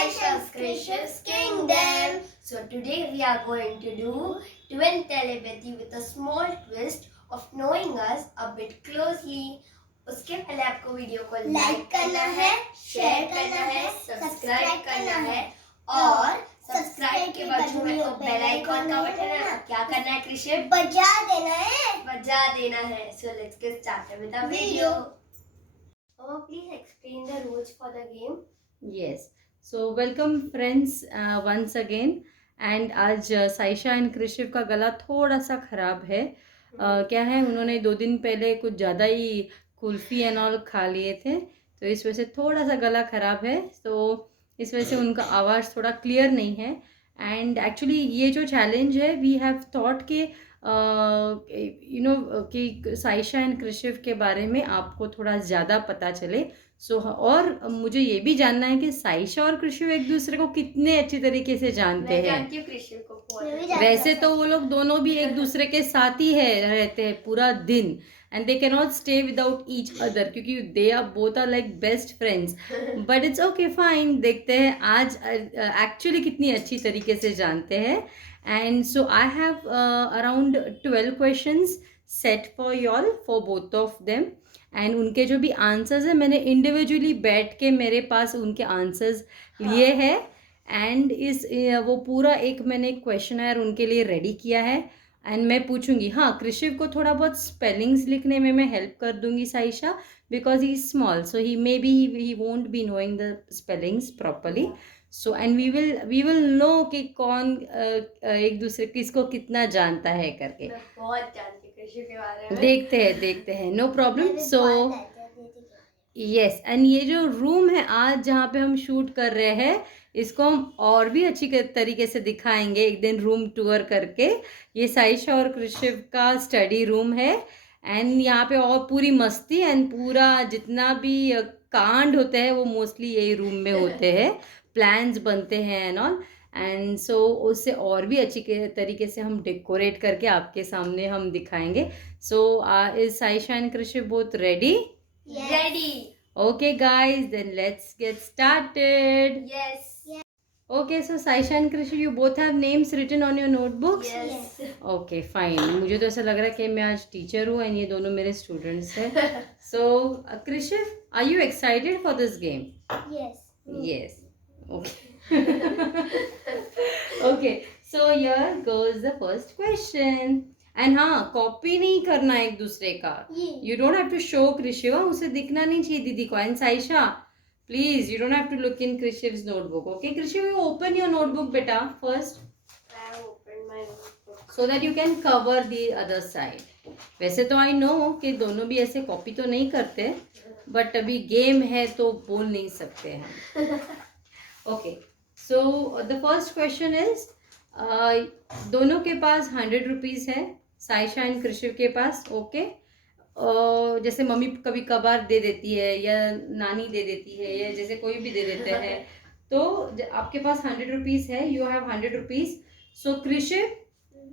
Saisha's Krish's Kingdom. So today we are going to do twin telepathy with a small twist of knowing us a bit closely. उसके पहले आपको video को like करना है, share करना है, subscribe करना है और सब्सक्राइब के बाजू में वो बेल आइकॉन का बटन है, क्या करना है कृषि? बजा देना है, बजा देना है. So let's get started with the video. Oh, please explain the rules for the game. Yes. So welcome friends once again. And आज साइशा एंड कृषिव का गला थोड़ा सा ख़राब है. क्या है, उन्होंने 2 दिन पहले कुछ ज़्यादा ही कुल्फ़ी एंड ऑल खा लिए थे, तो इस वजह से थोड़ा सा गला ख़राब है. तो इस वजह से उनका आवाज़ थोड़ा क्लियर नहीं है. एंड एक्चुअली ये जो चैलेंज है, वी हैव थॉट कि कि साइशा एंड कृषिव के बारे में आपको थोड़ा ज़्यादा पता चले. और मुझे ये भी जानना है कि साइशा और कृषिव एक दूसरे को कितने अच्छी तरीके से जानते हैं. जानती हूँ कृषिव को. वैसे तो वो लोग दोनों भी एक दूसरे के साथ ही रहते हैं पूरा दिन. And they can not stay without each other, क्योंकि they are both are like best friends. But it's okay, fine. देखते हैं आज एक्चुअली कितनी अच्छी तरीके से जानते हैं. And so I have around 12 questions set for y'all, for both of them. And उनके जो भी आंसर्स है, मैंने इंडिविजुअली बैठ के मेरे पास उनके आंसर्स लिए हैं. एंड वो पूरा एक मैंने क्वेश्चनर उनके लिए रेडी किया है. एंड मैं पूछूंगी. हाँ, कृषिव को थोड़ा बहुत स्पेलिंग्स लिखने में मैं हेल्प कर दूंगी Saisha, because he is small, so he may be he won't be knowing the spellings properly. So and we will know कि कौन एक दूसरे किसको कितना जानता है करके. मैं बहुत जानती हूँ कृषि के बारे में. देखते हैं, no problem. So yes, and ये जो रूम है आज जहाँ पे हम शूट कर रहे हैं, इसको हम और भी अच्छी तरीके से दिखाएंगे एक दिन रूम टूर करके. ये साइशा और कृषिव का स्टडी रूम है. एंड यहाँ पे और पूरी मस्ती एंड पूरा जितना भी कांड होते हैं वो मोस्टली यही रूम में होते हैं. प्लान्स बनते हैं एंड ऑल. एंड सो उससे और भी अच्छी तरीके से हम डेकोरेट करके आपके सामने हम दिखाएंगे. So is Saisha and Krishiv both ready? Yes. Ready. Okay guys, then let's get started. Yes. Okay, so Saisha and Krishi, you both have names written on your notebooks? Yes. Okay, fine. मुझे तो ऐसा लग रहा है कि मैं आज टीचर हूँ एंड ये दोनों मेरे स्टूडेंट्स हैं. So, Krishi, are you excited for this game? Yes. Yes. Okay. Okay, so here goes the first question. And हाँ, कॉपी नहीं करना एक दूसरे का. You don't have to show Krishiv, उसे दिखना नहीं चाहिए दीदी को. And Saisha, please, you don't have to look in Krishiv's notebook. Okay Krishiv, you open your notebook बेटा first, I opened my notebook. So that you can cover the other side. वैसे तो I know कि दोनों भी ऐसे कॉपी तो नहीं करते, बट अभी गेम है तो बोल नहीं सकते हैं. Okay, so the first question is, दोनों के पास 100 रुपीज़ है, साइशा एंड कृषिव के पास. ओके, जैसे मम्मी कभी कभार दे देती है या नानी दे देती है या जैसे कोई भी दे देते हैं, तो आपके पास 100 रुपीज़ है. You have 100 rupees. So Krishiv,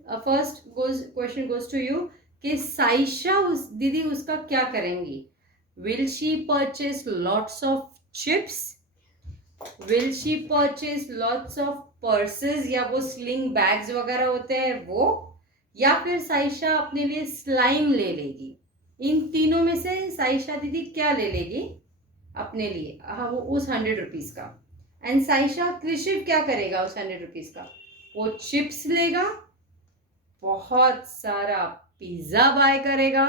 first question goes to you कि साइशा दीदी उसका क्या करेंगी. Will she purchase lots of chips, will she purchase lots of purses या वो स्लिंग बैग्स वगैरह होते हैं वो, या फिर साइशा अपने लिए स्लाइम ले लेगी. इन तीनों में से साइशा दीदी क्या ले लेगी अपने लिए, हाँ, वो उस 100 रुपीज़ का. एंड साइशा, कृषिव क्या करेगा उस 100 रुपीज़ का? वो चिप्स लेगा, बहुत सारा पिज्ज़ा बाय करेगा,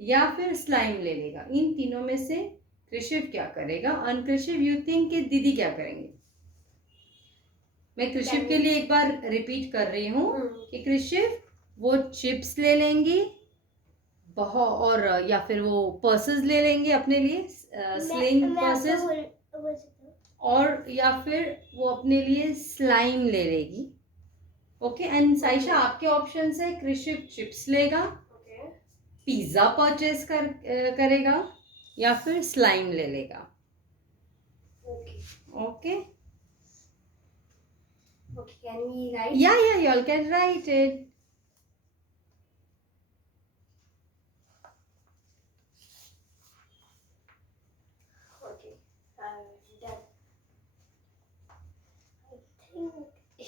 या फिर स्लाइम ले लेगा. इन तीनों में से कृषिव क्या करेगा? और कृषिव, यू थिंक कि दीदी क्या करेंगे? मैं कृषिव के लिए एक बार रिपीट कर रही हूँ कि कृषिव वो चिप्स ले लेंगी बहुत, और या फिर वो पर्सेस ले लेंगे अपने लिए, स्लिंग पर्सेस, और या फिर वो अपने लिए स्लाइम ले लेगी. ओके, एंड साइशा आपके ऑप्शंस है. कृषिव चिप्स लेगा, पिज्ज़ा परचेज करेगा, या फिर स्लाइम ले लेगा. Okay, Okay, can we write? Yeah, you all can write it. Okay, done.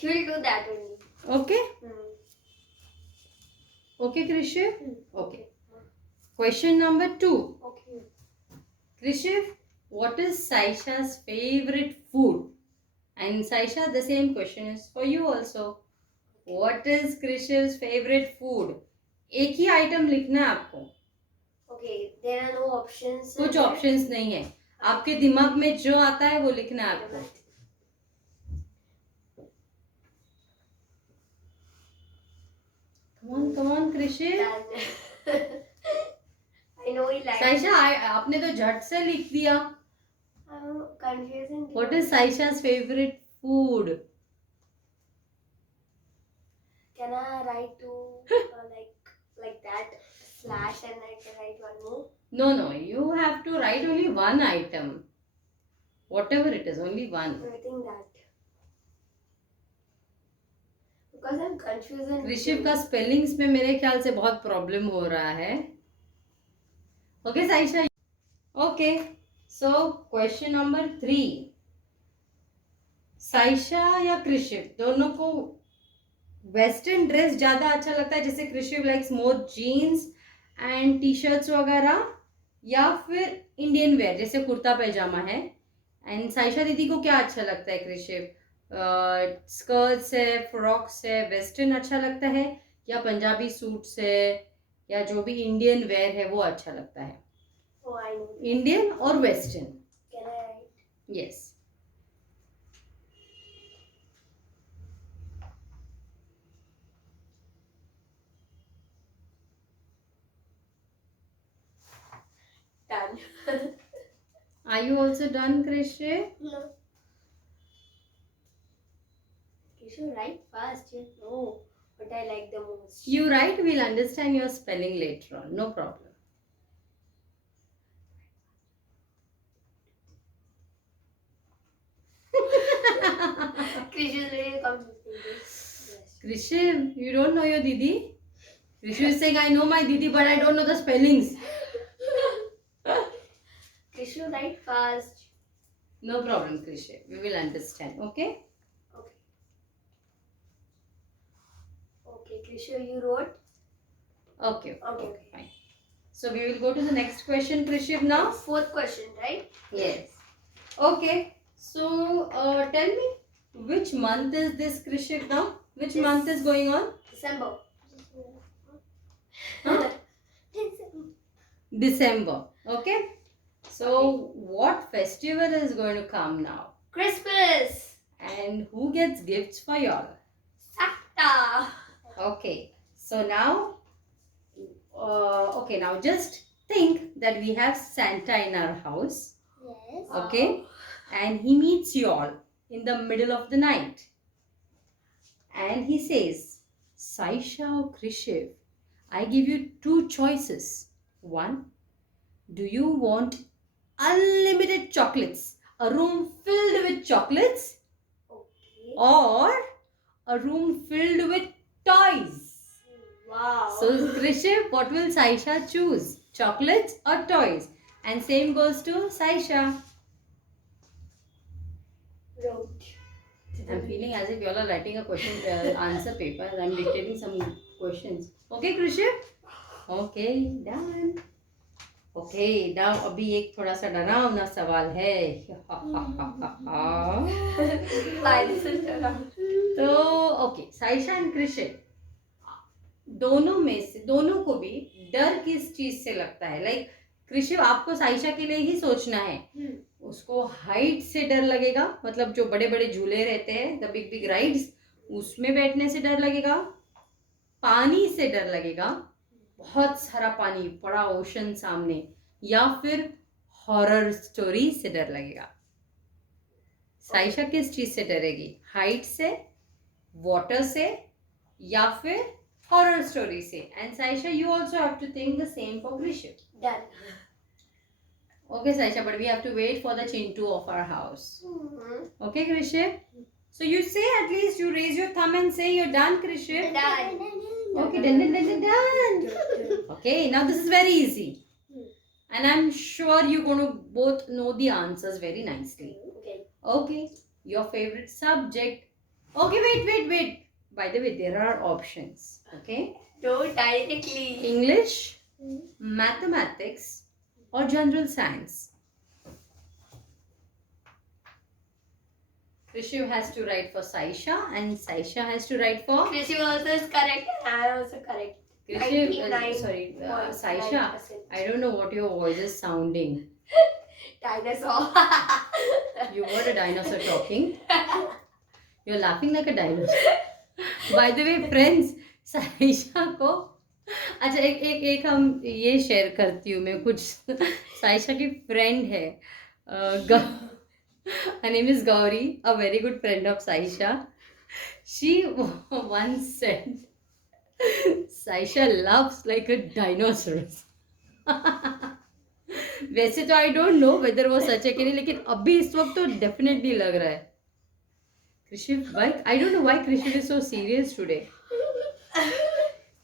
He will do that only. Okay? Hmm. Okay, Krishiv? Hmm. Okay. Question number 2. Okay. Krishiv, what is Saisha's favorite food? And Saisha, the same question is for you also. What is Krishiv's favorite food? एक ही item लिखना है आपको. Okay. There are no options. कुछ there. Options नहीं है. आपके दिमाग में जो आता है वो लिखना है आपको. Come on, Krishiv. Done. I know he likes. Saisha, आपने तो झट से लिख दिया. I'm confusing. What is Saisha's favorite food? Can I write to like that slash and I can write one more? No. You have to write only one item. Whatever it is, only one. I think that. Because I'm confused. and- ऋषिव का spellings में मेरे ख्याल से बहुत problem हो रहा है. Okay Saisha. Okay, so question number 3. Saisha या कृषिव दोनों को वेस्टर्न ड्रेस ज्यादा अच्छा लगता है, जैसे Krishiv likes more jeans and T shirts वगैरह, या फिर इंडियन वेयर जैसे कुर्ता पैजामा है. एंड साइशा दीदी को क्या अच्छा लगता है? कृषिव स्कर्ट्स है, फ्रॉक्स है, वेस्टर्न अच्छा लगता है, या पंजाबी सूट्स है, या जो भी इंडियन वेयर है वो अच्छा लगता है? Oh, I know. इंडियन और western. Can I write? Yes. Done. Are you also done, Krishiv? No. You should write fast. You know what I like the most. You write, we'll understand your spelling later on. No problem. Krish is really confusing this. Krishiv, you don't know your Didi? Krishiv is saying, I know my Didi, but I don't know the spellings. Krish, you write fast. No problem, Krishiv. We will understand. Okay? Okay. Okay, Krish, you wrote. Okay. Okay. Fine. So we will go to the next question, Krishiv, now. Fourth question, right? Yes. Okay. So tell me, which month is this, Krishiv, now? Which month is going on? December. Huh? December. December. Okay. So what festival is going to come now? Christmas. And who gets gifts for y'all? Santa. Okay. So now, now just think that we have Santa in our house. Yes. Okay. And he meets you all in the middle of the night. And he says, Saisha or Krishiv, I give you two choices. One, do you want unlimited chocolates, a room filled with chocolates, Okay. or a room filled with toys? Wow. So Krishiv, what will Saisha choose? Chocolates or toys? And same goes to Saisha. Wrote. I'm feeling as if you all are writing a question answer paper. I'm dictating some questions. Okay, Krishiv? Okay, done. Okay, now अभी एक थोड़ा सा डरावना सवाल है. Why this is around? तो okay, Saisha and कृषिव दोनों में से दोनों को भी डर किस चीज से लगता है? लाइक कृषिव, आपको साइशा के लिए ही सोचना है. उसको हाइट से डर लगेगा, मतलब जो बड़े बड़े झूले रहते हैं, द बिग बिग राइड्स, उसमें बैठने से डर लगेगा. पानी से डर लगेगा, बहुत सारा पानी, बड़ा ओशन सामने, या फिर हॉरर स्टोरी से डर लगेगा. साइशा किस चीज से डरेगी? हाइट से, वाटर से, या फिर हॉरर स्टोरी से? And Saisha, you also have to think the same for Krishiv. Done. Okay, Saisha, but we have to wait for the Chintu of our house. Okay, Krishiv? So you say, at least you raise your thumb and say you're done, Krishiv. Done. Okay, done. Okay, now this is very easy. And I'm sure you're going to both know the answers very nicely. Okay. Okay, your favorite subject, Okay, wait. By the way, there are options. Okay. Don't directly. English, mathematics, or general science. Krishiv has to write for Saisha and Saisha has to write for Krishiv also is correct and I am also correct. Krishiv. 99.9%. Saisha, I don't know what your voice is sounding. Dinosaur. You were a dinosaur talking. You're laughing like a dinosaur. By the way, friends, Saisha को अच्छा एक हम ये share करती हूँ मैं कुछ साइशा की फ्रेंड है her name is Gauri, a very good friend of Saisha. She once said Saisha laughs like a dinosaur. वैसे तो आई डोंट नो वेदर वो सच है कि नहीं, लेकिन अभी इस वक्त तो डेफिनेटली लग रहा है. Krishiv, why? I don't know why Krishiv is so serious today.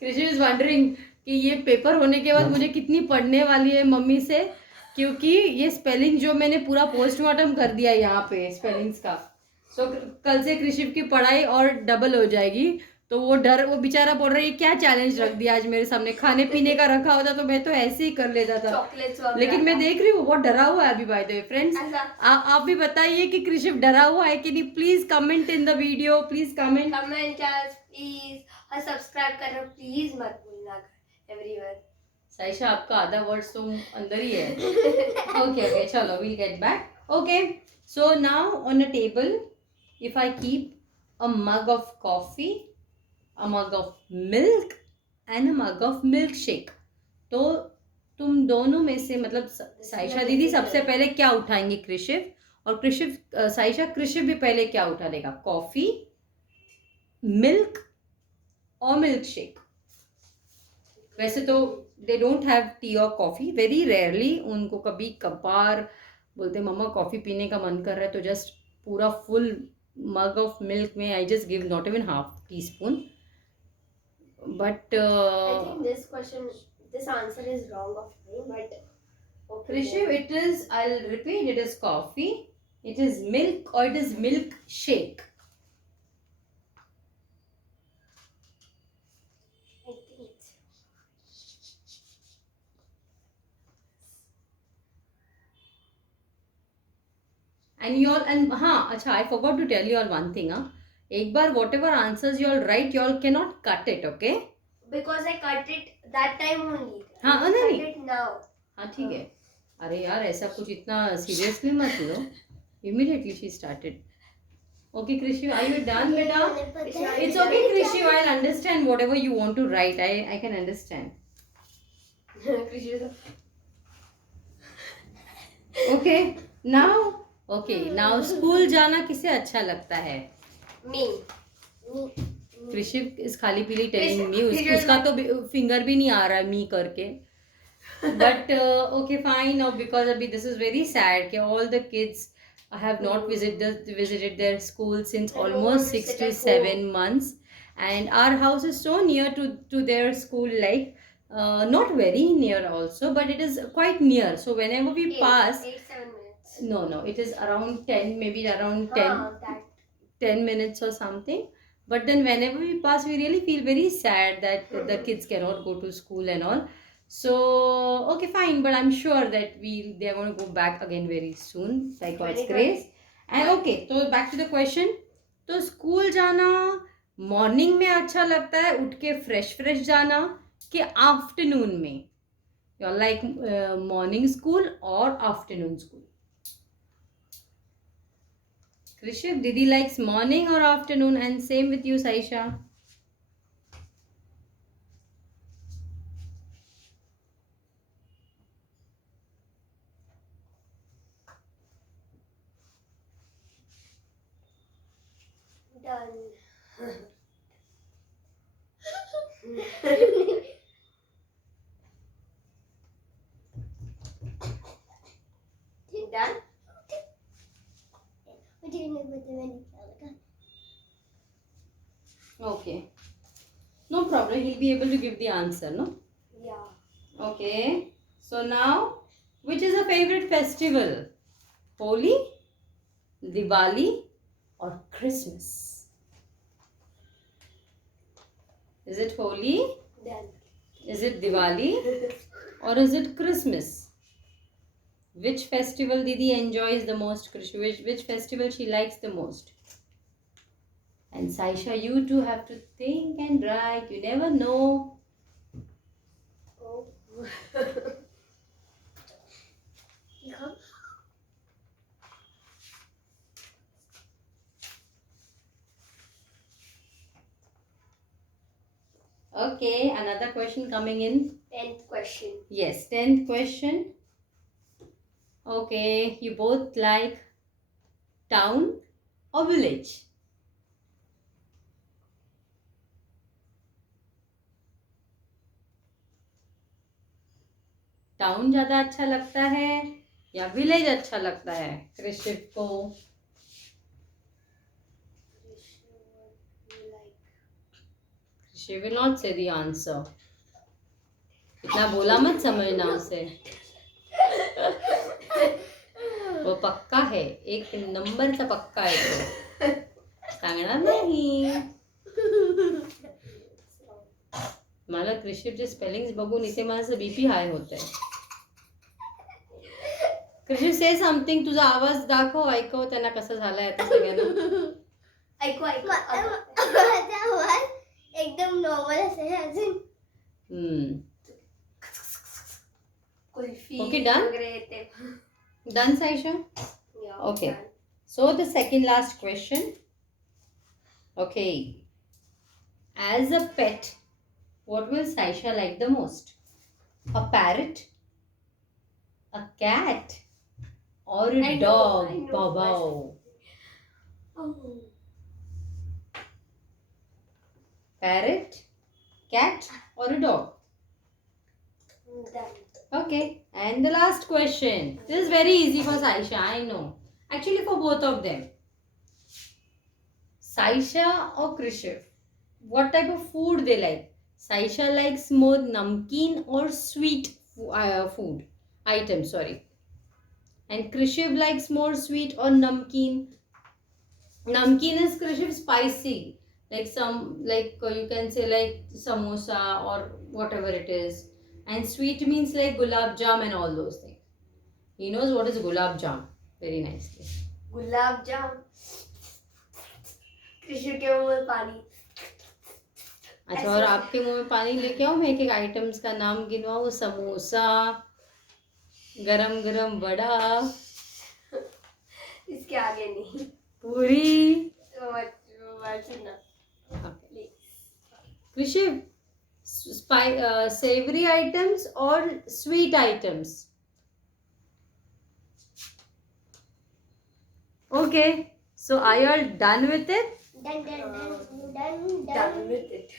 Krishiv is wondering कि ये पेपर होने के बाद मुझे कितनी पढ़ने वाली है मम्मी से, क्योंकि ये स्पेलिंग जो मैंने पूरा पोस्टमार्टम कर दिया यहाँ पे स्पेलिंग्स का, तो कल से कृषिव की पढ़ाई और डबल हो जाएगी. तो वो बेचारा बोल रहा है ये क्या चैलेंज रख दिया आज मेरे सामने. खाने पीने का रखा होता तो मैं तो ऐसे ही कर लेता था, लेकिन मैं देख रही हूँ बहुत डरा हुआ है अभी. बाय द वे फ्रेंड्स, आप भी बताइए कि कृषिव डरा हुआ है कि नहीं. Please comment in the video, please comment please, और सब्सक्राइब करना प्लीज मत भूलना एवरीवन. साइशा, आपका आधा वर्ड्स तो अंदर ही है. ओके चलो, we'll get back. Okay, so now on a table if I keep a mug of coffee, a mug of milk and a mug of milkshake, तो तुम दोनों में से मतलब साइशा दीदी सबसे पहले क्या उठाएंगे कृषिव, और कृषिव साइशा कृषिव भी पहले क्या उठा लेगा, कॉफी, मिल्क और मिल्क शेक. वैसे तो दे डोंट हैव टी और कॉफी, वेरी रेयरली. उनको कभी कभार बोलते मम्मा कॉफी पीने का मन कर रहा है तो जस्ट पूरा फुल मग ऑफ मिल्क में I just give not even half tea spoon. But I think this answer is wrong of me, but okay. Krishiv, it is, I'll repeat, it is coffee, it is milk, or it is milk shake. I think it's... And you all, and अच्छा, I forgot to tell you all one thing. एक बार whatever answers you all write, you all cannot cut it, okay? Because I cut it that time only. नहीं. Cut it now. हाँ ठीक है. अरे यार ऐसा कुछ इतना seriously मत लो. Immediately she started. Okay, Krishiv, are you done, beta? It's okay, Krishiv. I'll understand whatever you want to write. I can understand. Okay, now school जाना किसे अच्छा लगता है? Me. कृषिव इस खाली पीली टेलिंग मी, उसका तो फिंगर भी नहीं आ रहा है मी करके. But okay fine. Now because अभी दिस इज वेरी सैड कि all the kids have not visited their school since almost 6 to 7 months, and our house is so near to their school, like not very near also, but it is quite near. So whenever we pass, 8-7 minutes. No, it is around 10, maybe around 10 minutes or something. But then whenever we pass, we really feel very sad that the kids cannot go to school and all. So okay fine, but I'm sure that they are going to go back again very soon by God's grace. And okay, so back to the question. तो school जाना morning में अच्छा लगता है, उठ के fresh जाना, कि आफ्टरनून में? यू लाइक मॉर्निंग स्कूल और afternoon school? Krishiv, Didi likes morning or afternoon, and same with you, Saisha. Done. Done? Okay. No problem. He'll be able to give the answer, no? Yeah. Okay. So now, which is a favorite festival? Holi, Diwali, or Christmas? Is it Holi? Done. Is it Diwali? Or is it Christmas? Which festival Didi enjoys the most? Which festival she likes the most? And Saisha, you too have to think and write. You never know. Oh. Yeah. Okay, another question coming in. 10th question. Yes, 10th question. Okay, you both like town or village? Town ज्यादा अच्छा लगता है या village अच्छा लगता है कृषि को? She will not say the answer. इतना बोला मत समझना उसे. वो पक्का है, एक नंबरचा पक्का आहे तो. सांगणार नाही. मला कृषिपचे स्पेलिंग्स बघून इथे माझं बीपी हाय होत आहे. कृषि से समथिंग. तुझा आवाज दाखव, ऐकव त्यांना कसं झालंय आता सगळ्यांना. ऐकू माझा आवाज एकदम नॉर्मल असेल अजून. Kulfi Okay, done? वगैरे येते. Done, Saisha? Yeah, Okay. done. So the second last question. Okay. As a pet, what will Saisha like the most? A parrot? A cat? Or a I know, dog? I know. Babao. Oh. Parrot? Cat? Or a dog? Done. Okay. And the last question. This is very easy for Saisha, I know. Actually for both of them. Saisha or Krishiv, what type of food they like? Saisha likes more namkeen or sweet food items, sorry. And Krishiv likes more sweet or namkeen. Namkeen is Krishiv spicy. Like you can say like samosa or whatever it is. And sweet means like gulab jam and all those things. He knows what is gulab jam very nicely. गुलाब जाम. कृषि के मुंह में पानी. अच्छा, और आपके मुंह में पानी लेके आओ. मैं एक एक आइटम्स का नाम गिनवाऊं. समोसा, गरम गरम बड़ा, इसके आगे नहीं. पूरी. कृषि, savory items or sweet items? Okay, so are you all done with it? Done with it.